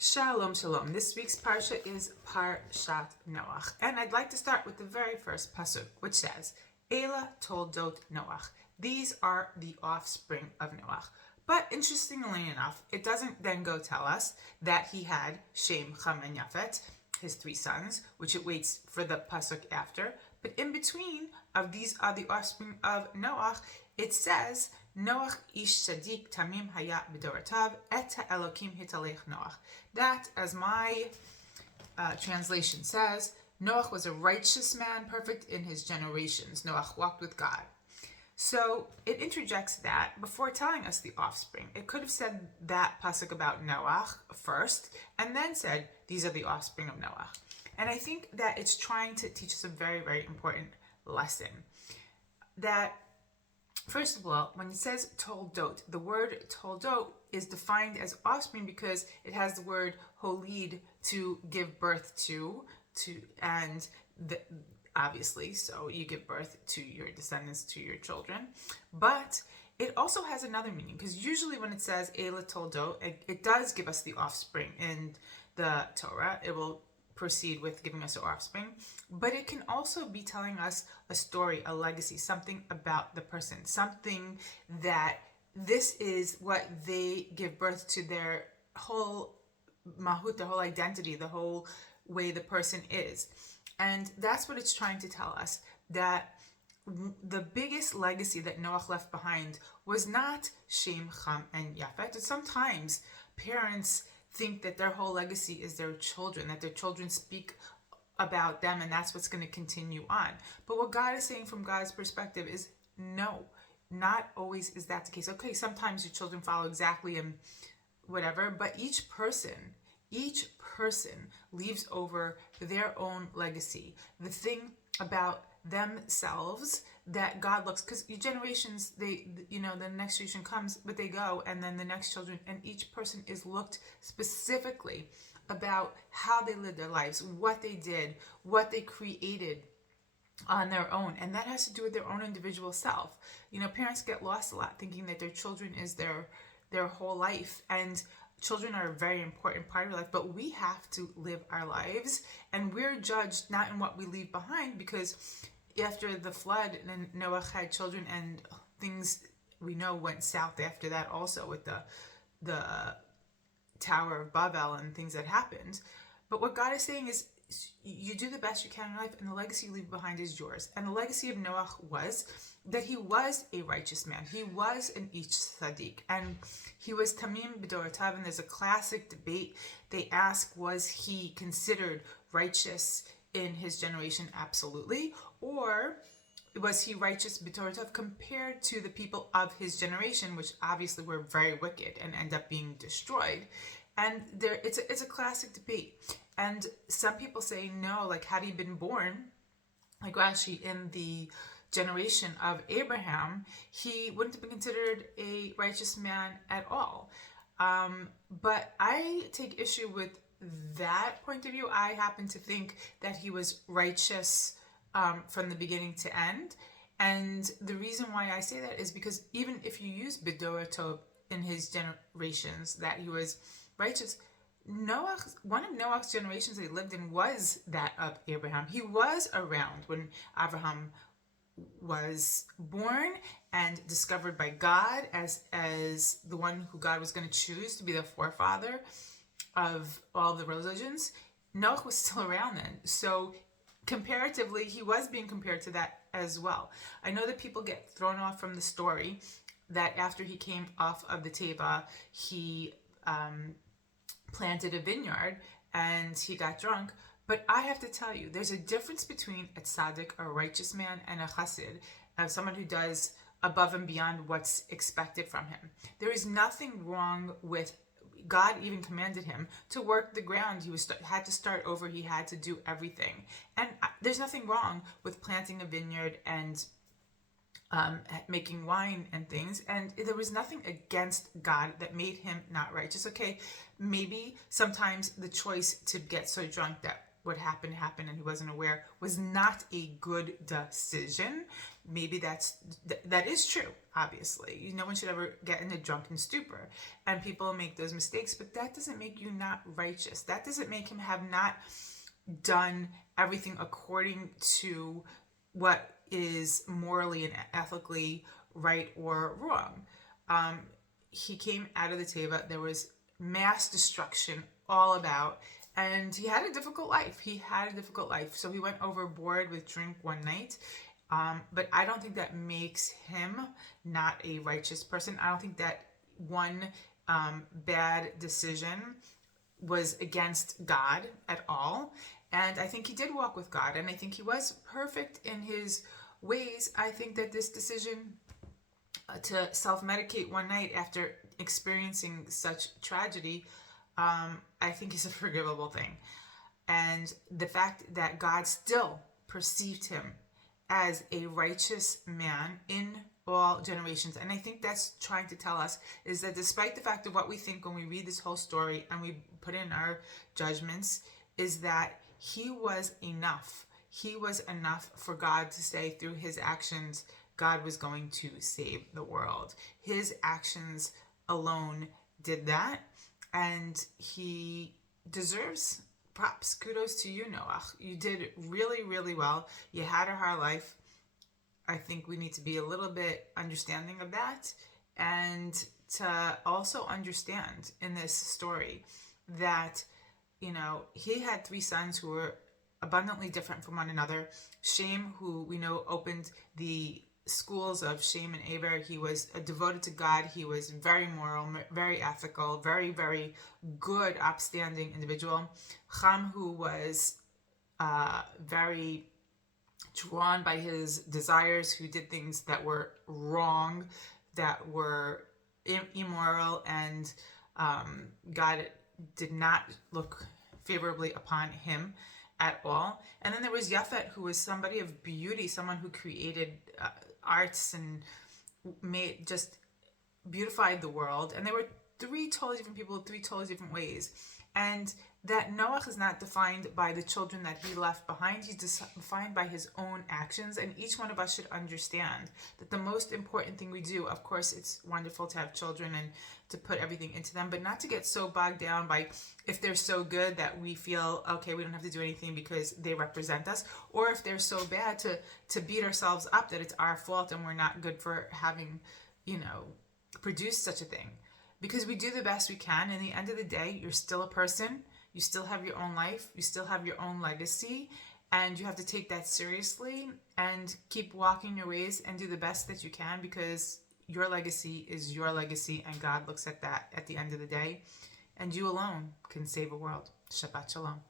Shalom, shalom. This week's parsha is Parshat Noach, and I'd like to start with the very first pasuk, which says, "Ela toldot Noach." These are the offspring of Noach. But interestingly enough, it doesn't then go tell us that he had Shem, Cham, and Yafet, his three sons, which it waits for the pasuk after. But in between of these are the offspring of Noach, it says, Noach ish sadiq tamim haya b'doratav et Elokim hitalech Noach. That, as my translation says, Noach was a righteous man, perfect in his generations. Noach walked with God. So it interjects that before telling us the offspring. It could have said that pasuk about Noach first, and then said, these are the offspring of Noach. And I think that it's trying to teach us a very, very important lesson. That, first of all, when it says toldot, the word toldot is defined as offspring because it has the word holid, to give birth to and obviously, so you give birth to your descendants, to your children. But it also has another meaning, because usually when it says Ela toldot, it does give us the offspring in the Torah. It will proceed with giving us an offspring, but it can also be telling us a story, a legacy, something about the person, something that this is what they give birth to, their whole mahut, the whole identity, the whole way the person is. And that's what it's trying to tell us, that the biggest legacy that Noach left behind was not Shem, Cham, and Yafet. Sometimes parents think that their whole legacy is their children, that their children speak about them, and that's what's going to continue on. But what God is saying from God's perspective is, no, not always is that the case. Okay, sometimes your children follow exactly and whatever, but each person leaves over their own legacy, the thing about themselves that God looks, because your generations, the next generation comes, but they go, and then the next children, and each person is looked specifically about how they lived their lives, what they did, what they created on their own, and that has to do with their own individual self. Parents get lost a lot thinking that their children is their whole life, and children are a very important part of your life, but we have to live our lives, and we're judged not in what we leave behind, because after the flood, and Noah had children, and things we know went south after that also with the Tower of Babel and things that happened. But what God is saying is, you do the best you can in life, and the legacy you leave behind is yours. And the legacy of Noach was that he was a righteous man. He was an ish tzaddik, and he was tamim b'doratav. And there's a classic debate. They ask, was he considered righteous in his generation? Absolutely. Or was he righteous b'doratav compared to the people of his generation, which obviously were very wicked and end up being destroyed? And it's a classic debate. And some people say, no, like, had he been born, like Rashi, in the generation of Abraham, he wouldn't have been considered a righteous man at all. But I take issue with that point of view. I happen to think that he was righteous from the beginning to end. And the reason why I say that is because even if you use Bidor Tov in his generations, that he was righteous, one of Noach's generations that he lived in was that of Abraham. He was around when Abraham was born and discovered by God as the one who God was going to choose to be the forefather of all the religions. Noach was still around then. So comparatively, he was being compared to that as well. I know that people get thrown off from the story that after he came off of the Teva, he planted a vineyard and he got drunk. But I have to tell you, there's a difference between a tzaddik, a righteous man, and a chassid, someone who does above and beyond what's expected from him. There is nothing wrong with, God even commanded him to work the ground. He had to start over. He had to do everything. And there's nothing wrong with planting a vineyard and making wine and things, and there was nothing against God that made him not righteous. Okay, maybe sometimes the choice to get so drunk that what happened and he wasn't aware was not a good decision. Maybe that is true, obviously. No one should ever get in a drunken stupor, and people make those mistakes, but that doesn't make you not righteous. That doesn't make him have not done everything according to what is morally and ethically right or wrong. He came out of the teva. There was mass destruction all about, and he had a difficult life. So he went overboard with drink one night. But I don't think that makes him not a righteous person. I don't think that one bad decision was against God at all. And I think he did walk with God, and I think he was perfect in his ways. I think that this decision to self-medicate one night after experiencing such tragedy, I think is a forgivable thing. And the fact that God still perceived him as a righteous man in all generations. And I think that's trying to tell us is that despite the fact of what we think when we read this whole story and we put in our judgments, is that he was enough. He was enough for God to say through his actions, God was going to save the world. His actions alone did that, and he deserves props. Kudos to you, Noach. You did really, really well. You had a hard life. I think we need to be a little bit understanding of that, and to also understand in this story that, he had 3 sons who were abundantly different from one another. Shem, who we know opened the schools of Shem and Eber, he was devoted to God. He was very moral, very ethical, very, very good, upstanding individual. Ham, who was very drawn by his desires, who did things that were wrong, that were immoral, and God did not look favorably upon him at all. And then there was Yafet, who was somebody of beauty, someone who created arts and just beautified the world. And they were 3 totally different people, 3 totally different ways. And that Noach is not defined by the children that he left behind. He's defined by his own actions. And each one of us should understand that the most important thing we do, of course, it's wonderful to have children and to put everything into them, but not to get so bogged down by if they're so good that we feel, okay, we don't have to do anything because they represent us, or if they're so bad to beat ourselves up that it's our fault and we're not good for having, produced such a thing. Because we do the best we can. In the end of the day, you're still a person. You still have your own life. You still have your own legacy. And you have to take that seriously and keep walking your ways and do the best that you can, because your legacy is your legacy, and God looks at that at the end of the day. And you alone can save a world. Shabbat Shalom.